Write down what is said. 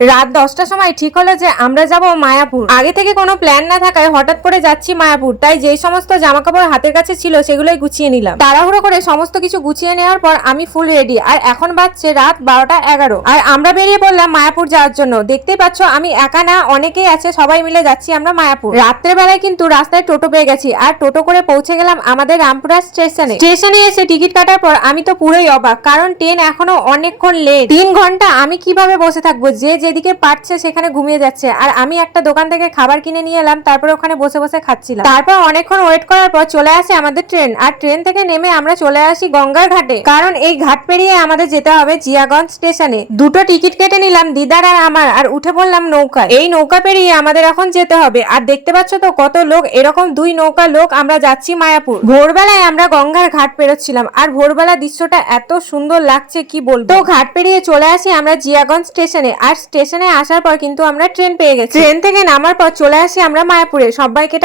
রাত 10টার সময় ঠিক হলো যে আমরা যাব মায়াপুর। আগে থেকে কোনো প্ল্যান না থাকায় হঠাৎ করে যাচ্ছি মায়াপুর, তাই যেই সমস্ত জামা কাপড় হাতের কাছে ছিল সেগুলোই গুছিয়ে নিলাম। তাড়াহুড়ো করে সমস্ত কিছু গুছিয়ে নেওয়ার পর আমি ফুল রেডি, আর এখন বাজছে রাত 12টা 11, আর আমরা বেরিয়ে পড়লাম মায়াপুর যাওয়ার জন্য। দেখতেই পাচ্ছ আমি একা না, অনেকেই আছে, সবাই মিলে যাচ্ছি আমরা মায়াপুর। রাত্রের বেলায় কিন্তু রাস্তায় টোটো পেয়ে গেছি, আর টোটো করে পৌঁছে গেলাম আমাদের রামপুরা স্টেশনে। স্টেশনে এসে টিকিট কাটার পর আমি তো পুরোই অবাক, কারণ ট্রেন এখনো অনেকক্ষণ লেট। 3 ঘন্টা আমি কিভাবে বসে থাকবো? যে যেদিকে পারছে সেখানে ঘুমিয়ে যাচ্ছে, আর আমি একটা দোকান থেকে খাবার কিনে নিয়ে এলাম, তারপরে ওখানে বসে বসে খাচ্ছিলাম। তারপর অনেকক্ষণ ওয়েট করার পর চলে আসে আমাদের ট্রেন, আর ট্রেন থেকে নেমে আমরা চলে আসি গঙ্গার ঘাটে, কারণ এই ঘাট পেরিয়ে আমাদের যেতে হবে জিয়াগঞ্জ স্টেশনে। দুটো টিকিট কেটে নিলাম দিদার আর আমার, আর উঠে পড়লাম নৌকায়। এই নৌকা পেরিয়ে আমাদের এখন যেতে হবে, আর দেখতে পাচ্ছ তো কত লোক, এরকম 2 নৌকা লোক আমরা যাচ্ছি মায়াপুর। ভোরবেলায় আমরা গঙ্গার ঘাট পেরোচ্ছিলাম, আর ভোরবেলা দৃশ্যটা এত সুন্দর লাগছে কি বলবো। তো ঘাট পেরিয়ে চলে আসি আমরা জিয়াগঞ্জ স্টেশনে, আর স্টেশনে আসার পর কিন্তু আমরা ট্রেন পেয়ে গেছি। ট্রেন থেকে নামার পর চলে আসি আমরা মায়াপুরে। সবাইকে